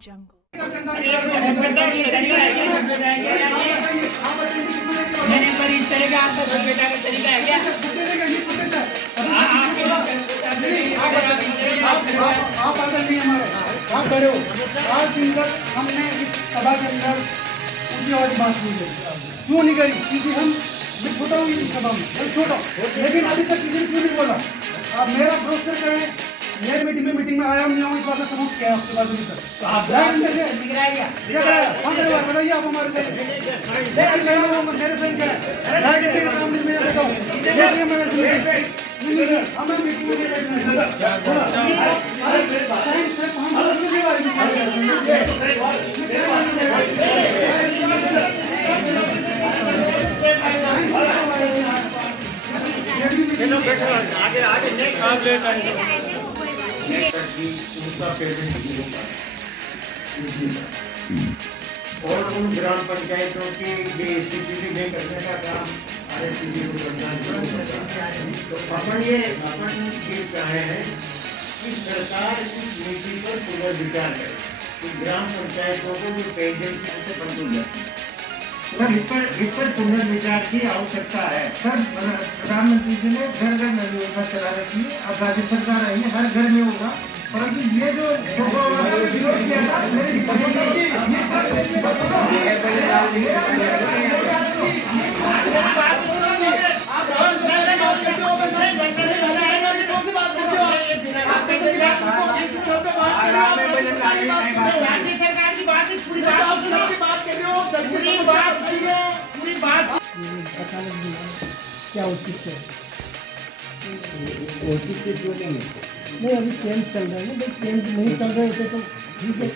jungle. आप आदर नहीं हमारे, आप बड़े हो। 5 दिन तक हमने इस सभा के अंदर ऊंची आवाज बात नहीं करी। क्यों नहीं करी? क्योंकि मैं छोटा हूँ इस सभा में, मैं छोटा हूँ, लेकिन अभी तक किसी ने क्यों नहीं बोला? अब मेरा प्रोफेसर का है, मेरे मीटिंग में आया नहीं हूँ, इस बात का सबूत क्या है आपके पास? बताइए आप हमारे से मेरे से क्या है? ढाई घंटे के सामने मैं बैठा हूँ, हमें मीटिंग में नहीं बैठना आगे आप लेट आएंगे और उन ग्राम पंचायतों की स्थिति में करने का काम RSPB को करना तो अपन ये चाहे हैं कि सरकार इस नीति पर पुनर्विचार करे कि ग्राम पंचायतों को जो पेयजल से बंद हो जाए। इस पर पुनर्विचार की आवश्यकता है। सर, प्रधानमंत्री जी ने घर घर नल योजना चला रखी है, अब राज्य सरकार आई है, हर घर में होगा, परंतु ये जो विरोध किया था राज्य सरकार की बात पूरी बात क्या उचित है? औचित्य क्यों नहीं है? नहीं, अभी कैंप चल रहे हैं ना भाई, कैंप नहीं चल रहे थे तो ठीक है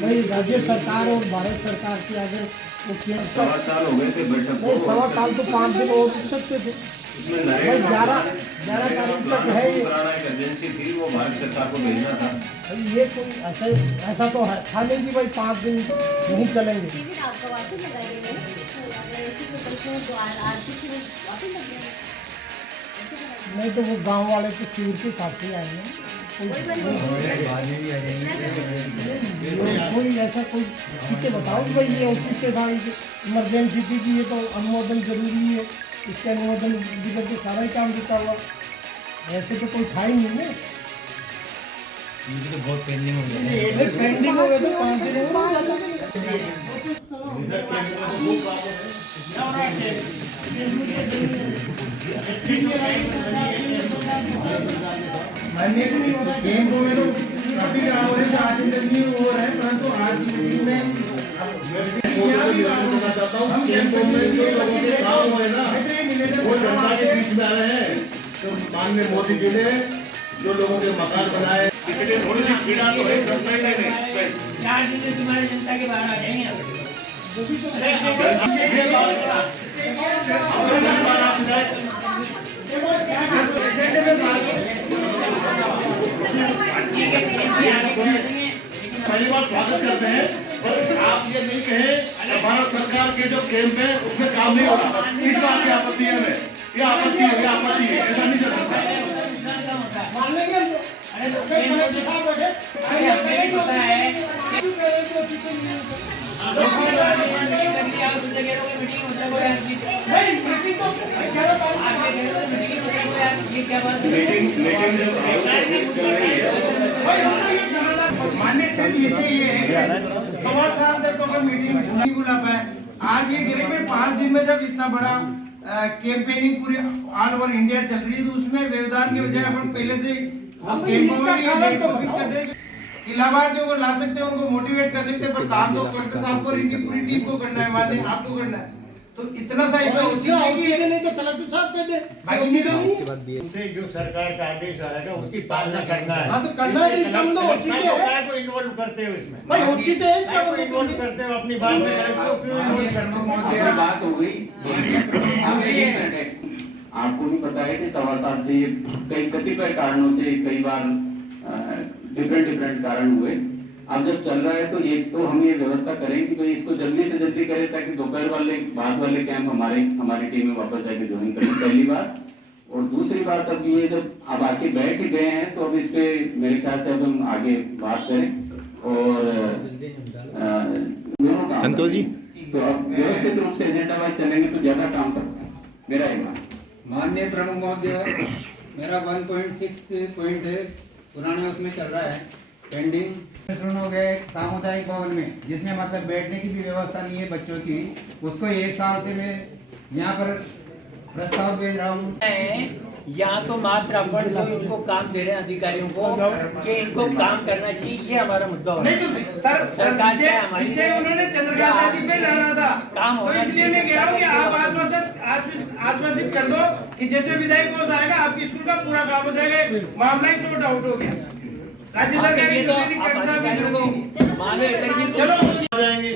भाई। राज्य सरकार और भारत सरकार की अगर वो कैंप 7 साल हो गए थे बैठक नहीं, 1.25 साल तो 5 दिन और रुक सकते थे। उसमें भाई 11 तारीख तक है ये। पुराना एक एजेंसी थी, वो भारत सरकार को भेजना था। भाई ये कोई ऐसा तो था नहीं कि भाई 5 दिन नहीं चलेंगे। नहीं तो वो गांव वाले तो शिविर के साथ ही आएंगे, कोई ऐसा कोई ठीक है बताओ कि भाई ये औचित्य था, इमरजेंसी थी कि ये तो अनुमोदन जरूरी है, इसके अनुमोदन बिगड़ के सारा ही काम रुका हुआ, ऐसे तो कोई था ही नहीं है। तो बहुत पेंडिंग हो गया पेंडिंग हो गया तो 5 दिन कैंप में तो काफी आज नहीं हो रहा है, परंतु आज की मीटिंग में चाहता हूँ कैंपों में जो लोगों के काम हुए ना वो जनता के बीच में आ रहे हैं। तो माननीय मोदी जी ने जो लोगों के मकान बनाए, इसलिए थोड़ी सी पीड़ा तो है। 4 दिन में तुम्हारे जनता के बाहर आ जाएंगे। पहली बार स्वागत करते हैं, पर आप ये नहीं कहें भारत सरकार के जो कैंप है उसमें काम नहीं हो रहा, इस बात की आपत्ति है। ये आपत्ति है, ऐसा नहीं चल सकता। अरे तो मानने से विषय ये है कि 1.25 साल तक तो मीटिंग नहीं बुला पाए। आज ये गिरे में 5 दिन में जब इतना बड़ा कैंपेनिंग पूरे ऑल ओवर इंडिया चल रही है, तो उसमें व्यवधान के बजाय अपन पहले से इलाहाबाद जो ला सकते हैं, उनको मोटिवेट कर सकते हैं, पर काम तो कलेक्टर साहब को, इनकी पूरी टीम को करना है, माने आपको करना है। तो इतना सा इतना उचित नहीं तो कलेक्टर साहब कहते हैं जो सरकार का आदेश आएगा उसकी पालना करना है। हाँ तो करना है, इसका मतलब उचित है। को इन्वॉल्व करते हो इसमें भाई, उचित है इसका मतलब इन्वॉल्व करते हो अपनी बात में, क्यों इन्वॉल्व करते हो? बात हो गई आपको भी पता है कि 1.25 साल से ये कई कतिपय कारणों से कई बार डिफरेंट कारण हुए। अब जब चल रहा है तो एक तो हम ये व्यवस्था करें कि भाई इसको जल्दी से जल्दी करें, ताकि दोपहर वाले बाद वाले कैंप हमारी टीम में वापस जाके ज्वाइन करें, पहली बात। और दूसरी बात, अब ये जब अब आके बैठ ही गए हैं तो अब इस पे मेरे ख्याल से अब हम आगे बात करें। और दोनों काम संतोष जी। तो अब व्यवस्थित रूप से एजेंडा वाइज चलेंगे तो ज्यादा काम कर पाएंगे। मेरा एक मानना। माननीय प्रमुख महोदय, मेरा 1.6 पॉइंट है, पुराने उसमें चल रहा है पेंडिंग। शुरू हो गया एक सामुदायिक भवन में, जिसमें मतलब बैठने की भी व्यवस्था नहीं है बच्चों की, उसको 1 साल से मैं यहाँ पर प्रस्ताव भेज रहा हूँ। यहाँ तो मात्र अपन जो इनको काम दे रहे हैं अधिकारियों को कि इनको काम करना चाहिए, ये हमारा मुद्दा हो। सरकार से हमारी उन्होंने चंद्रकांता जी पे लाना था काम तो होना इसलिए मैं कह रहा हूँ कि आप आश्वासित कर दो कि जैसे विधायक कोष आएगा आपकी स्कूल का पूरा काम हो जाएगा। मामला ही सॉर्ट आउट हो गया। राज्य सरकार की दूसरी कक्षा भी चलो जाएंगे,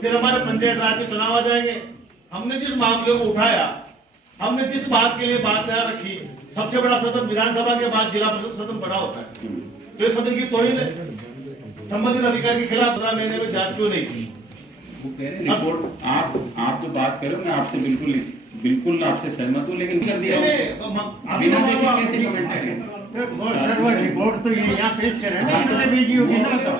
फिर हमारे पंचायत राज के चुनाव आ जाएंगे। हमने जिस मामले को उठाया, हमने जिस बात के लिए बात तैयार रखी, सबसे बड़ा सदन विधानसभा के बाद जिला परिषद सदन बड़ा होता है, तो इस सदन की तोहिन है। संबंधित अधिकारी के खिलाफ 15 महीने में जांच क्यों नहीं की? वो कह रहे रिपोर्ट आप जो बात करो, मैं आपसे बिल्कुल आपसे सहमत हूँ, लेकिन कर दिया बिना देखे कैसे कमेंट करें? सर वो रिपोर्ट तो ये यहाँ पेश करें ना, इन्होंने भेजी होगी ना, तो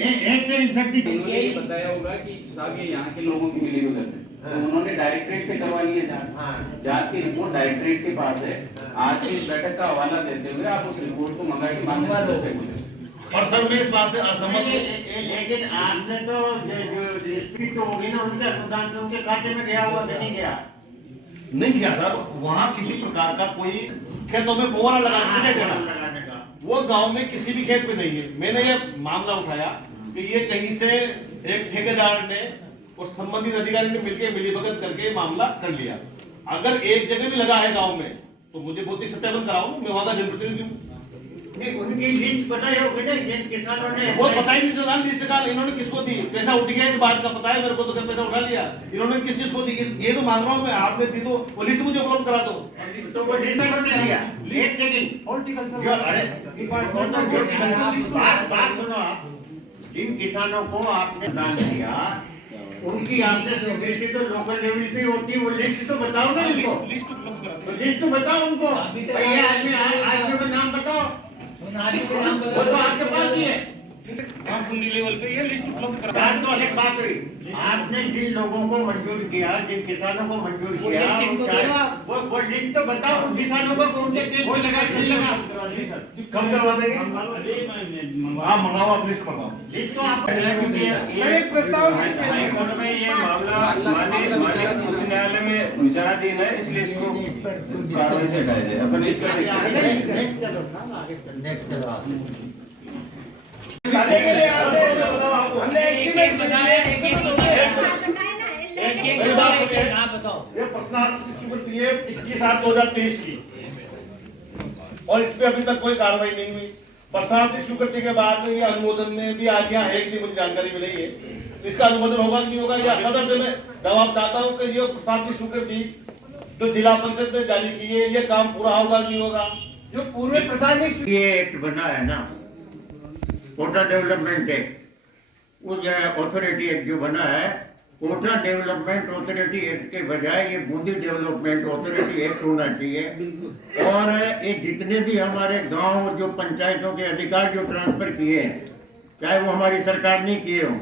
एक से इनफेक्ट इन्होंने ये बताया होगा कि साहब ये यहाँ के लोगों की मिली भगत है, तो उन्होंने डायरेक्टरेट से करवा ली है जांच की रिपोर्ट डायरेक्टरेट के पास है। आज की बैठक का हवाला देते हुए आप उस रिपोर्ट को मंगा के मान्यता से बोले। और सर मैं इस बात से असहमत हूँ। लेकिन आपने तो जो स्पीड तो होगी ना, उनके अनुदान तो उनके खाते में गया हुआ नहीं गया? नहीं किया सर, वहाँ किसी प्रकार का कोई खेतों में फुहारा लगाने का वो गांव में किसी भी खेत में नहीं है। मैंने ये मामला उठाया कि ये कहीं से एक ठेकेदार ने और संबंधित अधिकारी ने मिलकर मिलीभगत करके मामला कर लिया। अगर एक जगह भी लगा है गांव में तो मुझे भौतिक सत्यापन कराओ, मैं वहां का जनप्रतिनिधि हूँ। नहीं, उनकी लिस्ट बताई होगी ना जिन किसानों ने। वो पता ही नहीं चला लिस्ट का इन्होंने किसको दी, पैसा उठ गया इस बात का पता है मेरे को, तो पैसा उठा लिया इन्होंने किस किसको दी, ये तो मांग रहा हूँ मैं। आपने दी तो वो लिस्ट मुझे उपलब्ध करा दो। तो वो लिस्ट ने दिया। एक सेकंड, बात सुनो आप। जिन किसानों को आपने दान किया उनकी आपने स्वीकृति तो लोकल लेवल पे होती है, वो लिस्ट तो बताओ ना उनको। लिस्ट तो बताओ उनको, ये आदमी का नाम बताओ, वो तो आपके पास ही है। लेवल पे ये लिस्ट उपलब्ध करा। बात तो अलग बात हुई। आपने जिन लोगों को मंजूर किया, जिन किसानों को मंजूर किया, वो लिस्ट तो बताओ उन किसानों को उनके खेत में लगा नहीं लगा। कब करवा देंगे? आप मंगाओ, आप लिस्ट बताओ। लिस्ट तो आप एक प्रस्ताव हाईकोर्ट में ये मामला माननीय उच्च न्यायालय में विचाराधीन है, इसलिए इसको कार्रवाई से हटाया जाए। अपन इस पर ये प्रश्नार्थ स्वीकृति है 21/8/2023 की, और इस पे अभी तक कोई कार्रवाई नहीं हुई। प्रश्नार्थ स्वीकृति के बाद ये अनुमोदन में भी आ गया है कि मुझे जानकारी मिली है, तो इसका अनुमोदन होगा कि नहीं होगा, या सदन से मैं जवाब चाहता हूँ कि ये प्रश्नार्थ स्वीकृति जो जिला परिषद ने जारी की है, ये काम पूरा होगा कि नहीं होगा। जो पूर्व प्रशासनिक ये एक्ट बना है ना, कोटा डेवलपमेंट एक्ट, वो जो अथॉरिटी एक्ट जो बना है, कोटा डेवलपमेंट अथॉरिटी एक्ट के बजाय ये बूंदी डेवलपमेंट अथॉरिटी एक्ट होना चाहिए। और ये जितने भी हमारे गांव जो पंचायतों के अधिकार जो ट्रांसफर किए हैं, चाहे वो हमारी सरकार ने किए हो,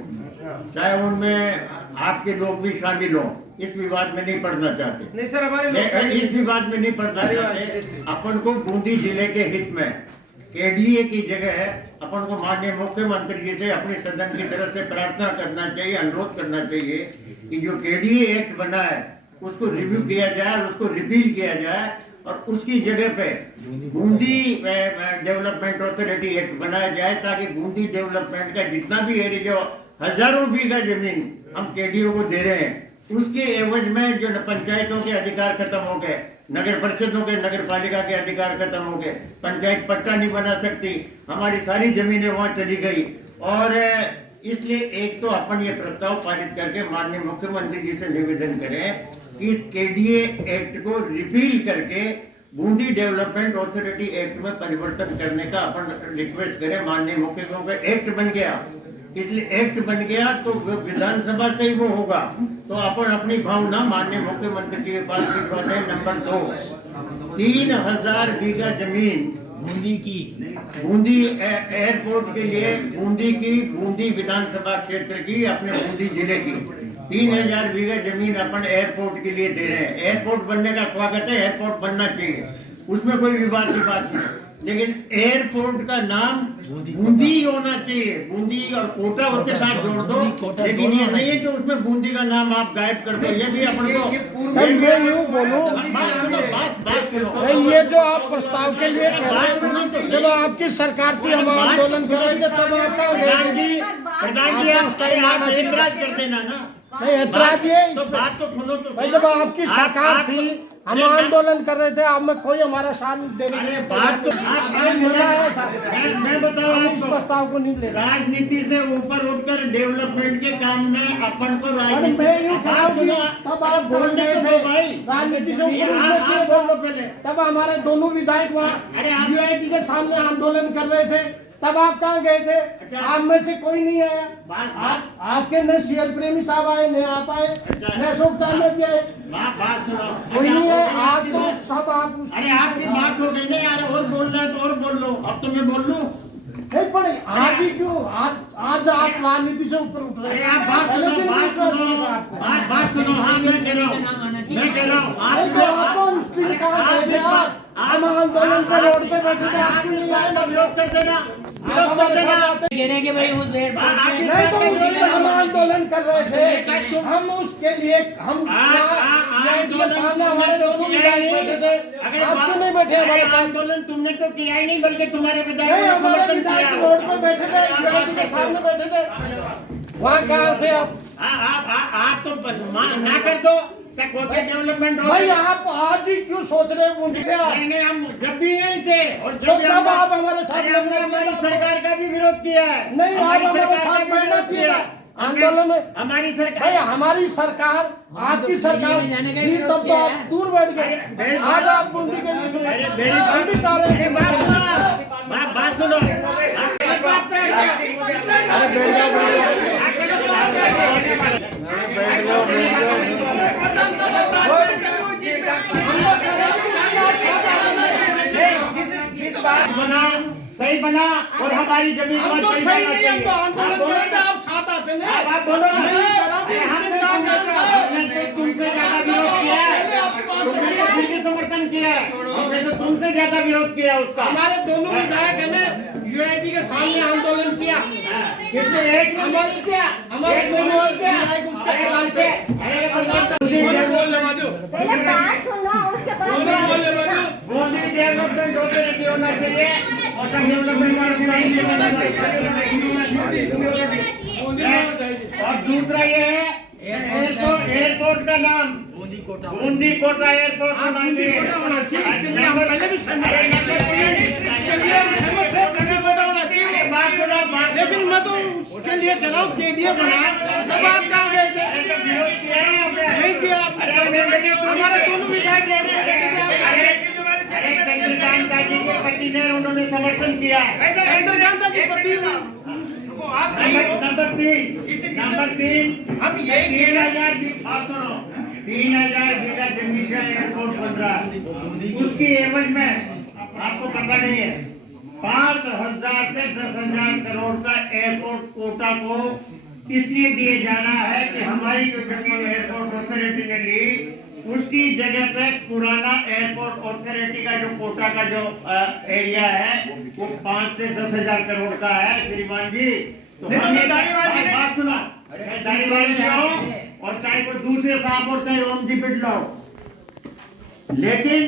चाहे उनमें आपके लोग भी शामिल हो, इस विवाद में नहीं पड़ना चाहते। नहीं सर, हमारे इस विवाद में नहीं पड़ना चाहते। अपन को बूंदी जिले के हित में केडीए की जगह है, अपन को माननीय मुख्यमंत्री जी से अपने सदन की तरफ से प्रार्थना करना चाहिए, अनुरोध करना चाहिए कि जो केडीए एक्ट बना है उसको रिव्यू किया जाए, उसको रिपील किया जाए, और उसकी जगह पे बूंदी डेवलपमेंट अथॉरिटी एक्ट बनाया जाए, ताकि बूंदी डेवलपमेंट का जितना भी एरिया, जो हजारों बीघा जमीन हम केडीओ को दे रहे हैं, उसके एवज में जो पंचायतों के अधिकार खत्म हो गए, नगर परिषदों के, नगर पालिका के अधिकार खत्म हो गए, पंचायत पट्टा नहीं बना सकती, हमारी सारी जमीनें वहां चली गई। और इसलिए एक तो अपन ये प्रस्ताव पारित करके माननीय मुख्यमंत्री जी से निवेदन करें कि केडीए एक्ट को रिपील करके बूंदी डेवलपमेंट अथॉरिटी एक्ट में परिवर्तन करने का अपन रिक्वेस्ट करें। माननीय मुख्यमंत्री का एक्ट बन गया, इसलिए एक्ट बन गया तो विधानसभा से ही वो होगा, तो अपन अपनी भावना माननीय मुख्यमंत्री जी के पास भिजवाते हैं। नंबर 2, 3000 बीघा जमीन बूंदी की बूंदी एयरपोर्ट के लिए बूंदी विधानसभा क्षेत्र की, अपने बूंदी जिले की 3000 बीघा जमीन अपन एयरपोर्ट के लिए दे रहे हैं। एयरपोर्ट बनने का स्वागत है, एयरपोर्ट बनना चाहिए, उसमें कोई विवाद की बात नहीं, लेकिन एयरपोर्ट का नाम बूंदी ही होना चाहिए। बूंदी और कोटा उसके साथ जोड़ दो, लेकिन ये नहीं है कि उसमें बूंदी का नाम आप गायब कर दो। ये भी अपन को ये जो आप प्रस्ताव के लिए कह रहे हैं, जब आपकी सरकार थी, हम आंदोलन कर रहे थे, तब आपका प्रधान जी आप एतराज कर देना ना, नहीं ऐतराज ये तो बात तो सुनो तो भाई, जब आपकी सरकार थी, हम आंदोलन कर रहे थे, आप में कोई हमारा साथ देने के लिए बात तो मैं बताऊं इस प्रस्ताव को नहीं ले रहा। राजनीति से ऊपर उठकर डेवलपमेंट के काम में अपन को राजनीति मैं यूँ कह रहा हूँ कि तब आप बोल रहे थे राजनीति से ऊपर उठना चाहिए था। पहले तब हमारे दोनों विधायक वहाँ यूआईटी के सामने आंदोलन कर रहे थे, तब आप कहाँ गए थे? आप में से कोई नहीं आया। आपके न सीएल प्रेमी साहब आए, न आप आए, न अशोक तांडव जी आए, बात सुनो, कोई नहीं है। आज तो सब आप अरे आपकी बात हो गई नहीं यार, और बोल रहे हैं तो और बोल लो, अब तो मैं बोल लूं नहीं पड़े। आज ही क्यों? आज आप राजनीति से ऊपर उठ रहे अरे हैं। आप बात सुनो, हाँ मैं कह रहा हूँ आपको मुश्किल काम है यार। हम आंदोलन पे रोड पे बैठे थे, आप क्यों नहीं आए? विरोध कर देना, गिरे के भाई उस देर नहीं तो उस दिन हम आंदोलन कर रहे थे, हम उसके लिए हम के सामने हमारे दोनों विधायक बैठे थे, आप क्यों नहीं बैठे हमारे साथ? आंदोलन तुमने तो किया ही नहीं, बल्कि तुम्हारे नहीं, विधायक हमारे विधायक रोड पे बैठे थे, यूआईटी के सामने बैठे थे, वहाँ कहाँ थे आप? आप तो ना कर दो, डेवलपमेंट हो भाई आप आज ही क्यों सोच रहे हैं बूंदी पे? नहीं, हम जब भी यही थे, और तो जब आप हमारे साथ हमने हमारी सरकार का भी विरोध किया है। नहीं, आप हमारे साथ बैठना चाहिए आंदोलन में। हमारी सरकार, भाई हमारी सरकार, आपकी सरकार थी तब तो आप दूर बैठ गए, आज आप बूंदी के लिए हम भी चाह रहे हैं। बात सुनो, बना सही बना, और हमारी जमीन हम तो सही नहीं, हम तो आंदोलन कर रहे थे, आप साथ आते नहीं। आप बोलो, हमने तुमसे ज्यादा विरोध किया है, तुमने तो फिर समर्थन किया है, हमने तो तुमसे ज्यादा विरोध किया उसका। हमारे दोनों विधायक ने यूआईटी के सामने आंदोलन किया, कितने एक नंबर किया, हमारे दोनों विधायक उसके खिलाफ थे। पहले बात सुनो, उसके बाद बूंदी डेवलपमेंट होना चाहिए, और डेवलपमेंट और दूसरा ये है एयरपोर्ट का नाम बूंदी कोटा एयरपोर्ट होना चाहिए। लेकिन मैं तो उसके लिए कह रहा हूँ केडीए बना, जब आप कहाँ गए थे? नहीं किया आपने, हमारे दोनों विधायक चंद्रकांता जी के पति ने उन्होंने समर्थन किया। चंद्रकांता की पति नंबर 3 हम यही 3000 बीघा जमीन का एयरपोर्ट बन रहा है, उसकी एवज में आपको पता नहीं है 5000 से 10,000 करोड़ का एयरपोर्ट कोटा को इसलिए दिए जाना है कि हमारी जो जमीन एयरपोर्ट अथॉरिटी ने ली, उसकी जगह पे पुराना एयरपोर्ट अथॉरिटी का जो कोटा का जो एरिया है वो 5 से 10,000 करोड़ का है श्रीमान जी। तो बात सुना, और चाहे वो दूसरे साहब और चाहे ओम जी बिट लाओ, लेकिन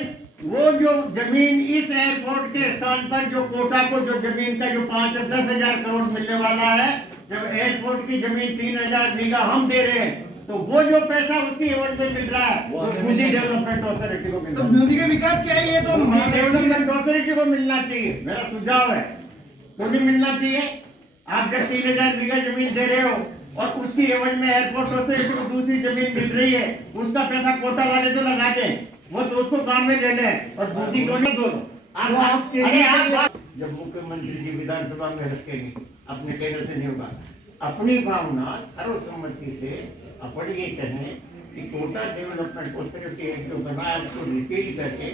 वो जो जमीन इस एयरपोर्ट के स्थान पर जो कोटा को जो जमीन का जो 5 से 10,000 करोड़ मिलने वाला है, जब एयरपोर्ट की जमीन 3000 बीघा हम दे रहे हैं, तो वो जो पैसा उसकी एवज में मिल रहा है वो बूंदी डेवलपमेंट अथॉरिटी को मिल रहा है। तो बूंदी का विकास क्या है? ये तो डेवलपमेंट अथॉरिटी को मिलना चाहिए, मेरा सुझाव है, वो भी मिलना चाहिए। आप जब 3000 बीघा जमीन दे रहे हो और उसकी एवज में एयरपोर्ट अथॉरिटी को दूसरी जमीन मिल रही है, उसका पैसा कोटा वाले तो लगा दें, वो तो उसको काम में ले लें और बूंदी को नहीं दो। जब मुख्यमंत्री जी विधानसभा में रखेंगे, अपने केंद्र से नहीं होगा, अपनी भावना सर्वसम्मति से अपन ये कहें कि कोटा डेवलपमेंट अथॉरिटी एक्ट जो बना है उसको रिपील करके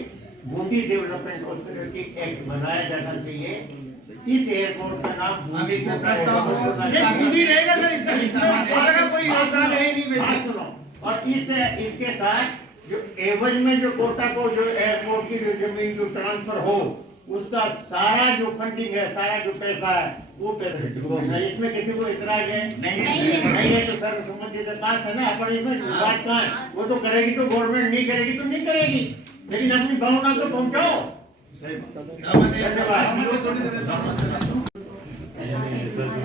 बूंदी डेवलपमेंट ऑथोरिटी एक्ट बनाया जाना चाहिए। इस एयरपोर्ट का नाम बूंदी बूंदी रहेगा सर, इसका कोई योगदान है नहीं वैसे। और इसके साथ जो एवज में जो कोटा को जो एयरपोर्ट की जो जमीन जो ट्रांसफर हो, उसका सारा जो फंडिंग है, सारा जो पैसा है वो पैसा, इसमें किसी को इतराज है नहीं है तो सर समझिए बात है ना। पर इसमें बात कहाँ है, वो तो करेगी तो गवर्नमेंट, नहीं करेगी तो नहीं करेगी, लेकिन अपनी भावना तो पहुंचाओ।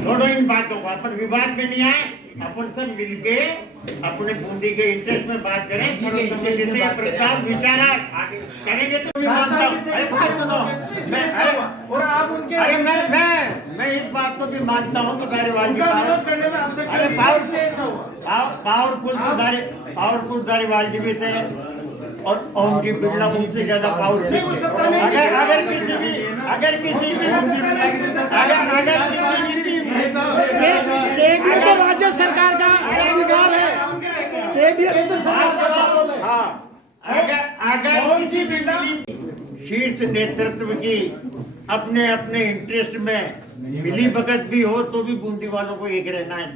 छोड़ो इन बातों को, अपन विवाद में नहीं आए, अपन सब मिलके अपने बूंदी के इंटरेस्ट में बात करें। जैसे प्रस्ताव विचारा करेंगे तो भी मानता हूँ। अरे बात सुनो, और आप उनके अरे मैं इस बात को भी मानता हूँ कि कार्यवाही करने में आपसे अरे पावरफुल धारीवाल भी थे और ओम जी बिरला उनसे ज्यादा पावरफुल। अगर किसी भी राज्य सरकार का अधिकार है, अगर शीर्ष नेतृत्व की अपने अपने इंटरेस्ट में मिली भगत भी हो तो भी बूंदी वालों को एक रहना है।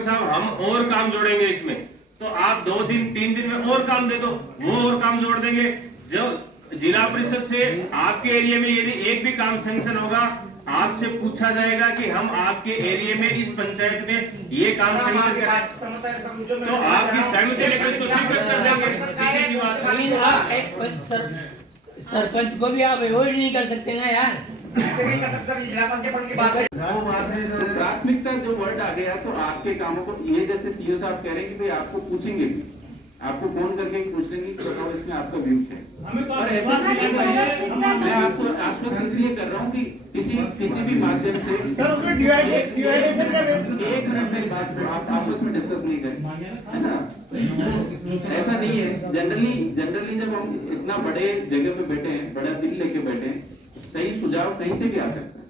साहब हम और काम जोड़ेंगे इसमें, तो आप 2 दिन 3 दिन में और काम दे दो, वो और काम जोड़ देंगे। जो जिला परिषद से आपके एरिया में यदि एक भी काम सैंक्शन होगा, आपसे पूछा जाएगा कि हम आपके एरिया में इस पंचायत में ये काम सैंक्शन करें, तो आपकी सहमति लेकर इसको स्वीकृत कर देंगे। सीधी सी बात। सरपंच को भी आप अवॉइड नहीं कर सकते ना यार। प्राथमिकता जो वर्ड आ गया तो आपके कामों को ये जैसे सीओ साहब कह रहे हैं कि भाई आपको पूछेंगे भी, आपको फोन करके पूछ लेंगे कि बताओ इसमें आपका व्यू है। और ऐसा मैं आपको आश्वस्त इसलिए कर रहा हूँ कि किसी भी माध्यम से एक मिनट मेरी बात को आप आपस में डिस्कस नहीं करें, है ना। ऐसा नहीं है। जनरली जब हम इतना बड़े जगह पे बैठे हैं, बड़ा दिल लेके बैठे हैं, सही सुझाव कहीं से भी आ सकता है।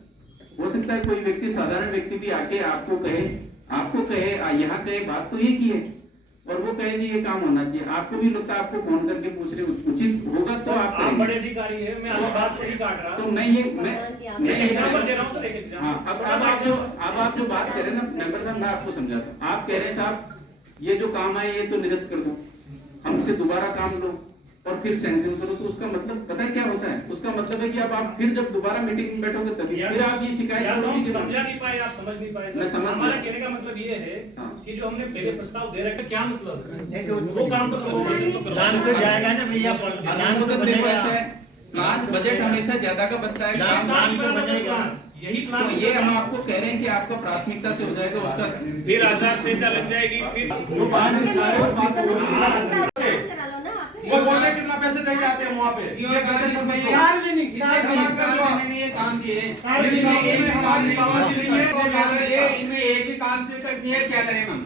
हो सकता है कोई व्यक्ति, साधारण व्यक्ति भी आके आपको कहे यहाँ कहे बात तो ये की है, और वो कहे जी ये काम होना चाहिए, आपको भी लगता है, आपको फोन करके पूछ रहे उचित होगा तो आप बड़े अधिकारी है, मैं आपकी बात को नहीं काट रहा, तो मैं एग्जांपल दे रहा हूं सर। हाँ, अब आप जो बात कर रहे हैं ना मेंबर साहब, मैं आपको समझाता हूँ। आप कह रहे हैं साहब ये जो काम है ये तो निरस्त कर दो, हमसे दोबारा काम लो और फिर सैंक्शन करो, तो उसका मतलब पता है क्या होता है? उसका मतलब है कि अब आप फिर जब दोबारा मीटिंग में बैठोगे तभी फिर आप ये शिकायत करोगे कि समझा नहीं पाए, आप समझ नहीं पाए। मैं समझ हमारा कहने का मतलब ये है कि जो हमने पहले प्रस्ताव दे रखा, क्या मतलब वो काम तो प्लान तो जाएगा ना भैया, प्लान बजट हमेशा ज्यादा का बनता है। यही तो प्लान ये हम आपको कह रहे हैं कि आपका प्राथमिकता से हो जाएगा, उसका फिर आचार संहिता लग जाएगी। फिर वो बोल रहे कितना पैसे देके आते हैं वहाँ पे, सार्वजनिक मैंने ये काम दिए, हमारी समाज नहीं है, इनमें एक भी काम से करती है, क्या करें हम?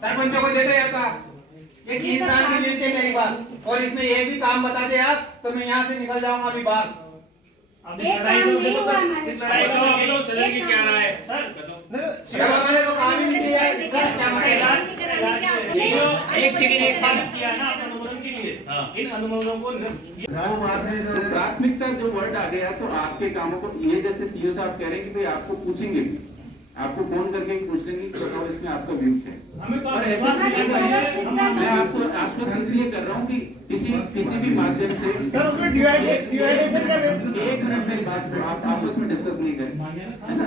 सरपंचों को देते जाता, ये 3 साल की लिस्ट है मेरी बात, और इसमें एक भी काम बता दे आप तो मैं यहाँ से निकल जाऊंगा अभी बाहर। अब इस लड़ाई को देखो सर, इस लड़ाई को देखो सर की क्या राय है सर? हमारे को काम ही नहीं दिया है, इसका क्या एक सेकंड किया ना अनुमोदन के लिए, इन अनुमोदनों को प्राथमिकता जो वर्ड आ गया तो आपके कामों को ये जैसे सीओ साहब कह रहे हैं कि भाई आपको पूछेंगे भी, आपको फोन करके पूछ लेंगे कि बताओ इसमें आपका व्यू है। और ऐसा मैं आपको आश्वस्त इसलिए कर रहा हूँ कि किसी भी माध्यम से एक मिनट मेरी बात को आप आपस में डिस्कस नहीं करें, है ना।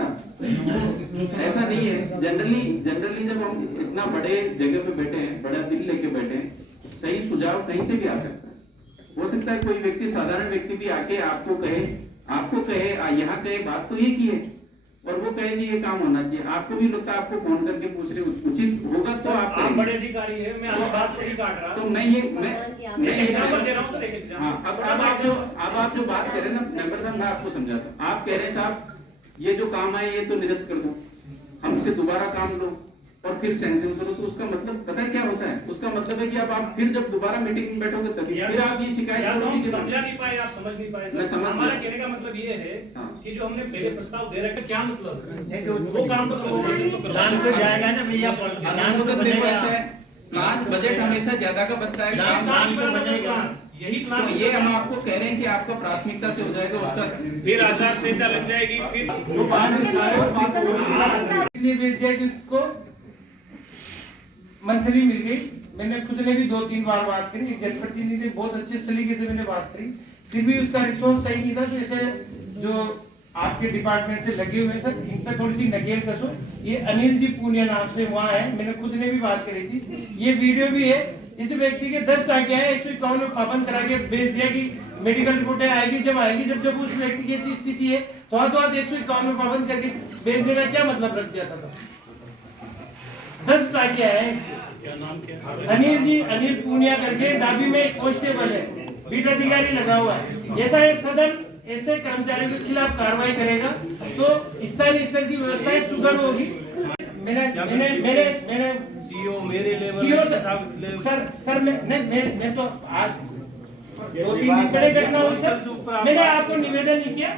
ऐसा नहीं है। जनरली जब हम इतना बड़े जगह पे बैठे हैं, बड़ा दिल लेके बैठे हैं, सही सुझाव कहीं से भी आ सकता है। हो सकता है कोई व्यक्ति, साधारण व्यक्ति भी आके आपको कहे यहाँ कहे बात तो ये की है, और वो कहे जी ये काम होना चाहिए, आपको भी लगता है, आपको फोन करके पूछ रहे उचित होगा तो आप बड़े अधिकारी है, मैं आपकी बात को नहीं काट रहा, तो मैं एग्जांपल दे रहा हूं सर। हाँ, अब आप जो बात कर रहे हैं ना मेंबर साहब, मैं आपको समझाता हूँ। आप कह रहे हैं साहब ये जो काम है ये तो निरस्त कर दो, हमसे दोबारा काम लो और फिर सैंक्शन करो, तो उसका मतलब पता है क्या होता है? उसका मतलब है कि अब आप फिर जब दोबारा मीटिंग में बैठोगे तभी फिर आप ये शिकायत करोगे कि समझा नहीं पाए, आप समझ नहीं पाए। हमारा कहने का मतलब ये है कि जो हमने पहले प्रस्ताव दे रखा, क्या मतलब वो काम तो प्लान तो जाएगा ना भैया, प्लान बजट हमेशा ज्यादा का बनता है। यही तो प्लान ये हम आपको कह रहे हैं कि आपका प्राथमिकता से हो जाएगा उसका, फिर आचार संहिता लग जाएगी, फिर इसलिए भेज दिया कि उसको मंथली मिल गई। मैंने खुद ने भी 2-3 बार बात करी, एक जनप्रतिनिधि बहुत अच्छे सलीके से मैंने बात करी, फिर भी उसका रिस्पॉन्स सही नहीं था। तो इसे जो आपके डिपार्टमेंट से लगे हुए सर, इन पे थोड़ी सी नकेल कसो। ये अनिल जी पूनिया नाम से वहाँ है, मैंने खुद ने भी बात करी थी, ये वीडियो भी है। इस व्यक्ति के 10 टाके हैं, 151 में पाबंद करा के भेज दिया कि मेडिकल रिपोर्ट आएगी जब आएगी, जब उस व्यक्ति की ऐसी स्थिति है तो हाथ 151 में पाबंद करके भेजने का क्या मतलब रख दिया था। 10 टाके हैं इसके। क्या नाम क्या? अनिल जी, अनिल पूनिया करके डाबी में एक कांस्टेबल है, बीट अधिकारी लगा हुआ है। ऐसा एक सदन ऐसे कर्मचारियों के खिलाफ कार्रवाई करेगा तो स्थानीय स्तर की व्यवस्थाएं सुदृढ़ होगी। मैंने सीओ मेरे लेवल सर मैं तो आज 2-3 दिन पहले घटना हुई सर, मैंने आपको निवेदन नहीं किया,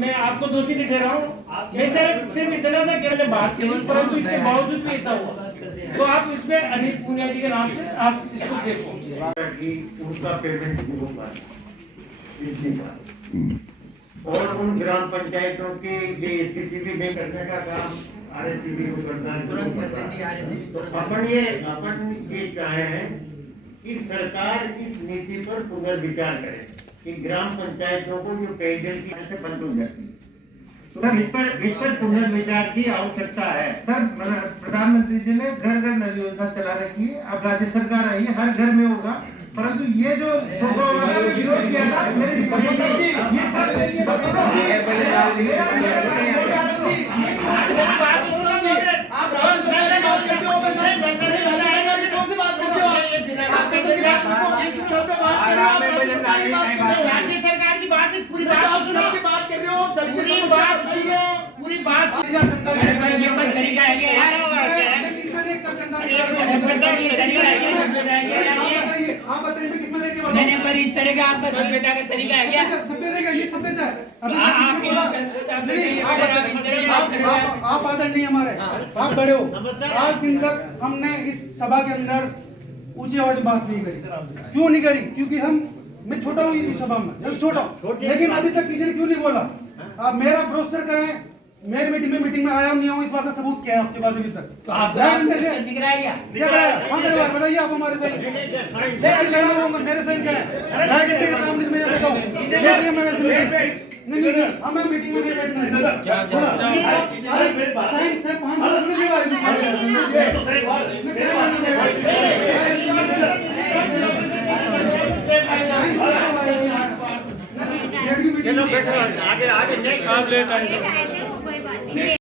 मैं आपको दोषी नहीं ठहरा हूँ। मैं सिर्फ इतना सा कहने बात करी, परंतु इसके बावजूद भी ऐसा हुआ। तो आप इसमें अनिल पूनिया जी के नाम से आप इसको देखो कि उनका पेमेंट नहीं हो पाए इतनी बार, और उन ग्राम पंचायतों की ये स्थिति भी नहीं करने का काम आरएससीबी को करना है। तो अपन ये चाहे हैं कि सरकार इस नीति पर पुनर्विचार करे कि ग्राम पंचायतों को जो पेयजल की से बंद हो जाती है। तो इस पर पुनर्विचार की आवश्यकता है। सर, प्रधानमंत्री जी ने घर घर नल योजना चला रखी है, अब राज्य सरकार आई है, हर घर में होगा। परंतु ये जो वाला में विरोध किया था मेरे ये राज्य सरकार की बात पूरी बात कर रहे हो, पूरी बात ये कोई तरीका है नहीं, पर इस तरह का आपका सभ्यता का तरीका है क्या? सभ्यता का ये सभ्यता है। आप आदरणीय हमारे, आप बड़े हो। आज दिन तक हमने इस सभा के अंदर ऊंची आवाज बात नहीं करी। क्यों नहीं करी? क्योंकि मैं छोटा हूँ इसी सभा में, छोटा हूँ, लेकिन अभी तक किसी ने क्यों नहीं बोला? आप मेरा प्रोफेसर का है, मेरे मीटिंग में आया नहीं हूँ, इस बात का सबूत क्या है आपके पास अभी तक? तो आप दिख रहा है क्या? बताइए आप हमारे सही मेरे सही क्या है? 2 घंटे के सामने में बताओ नहीं, हमें मीटिंग में नहीं बैठना चलो बैठो, आगे आप लेट आएंगे। कोई बात नहीं।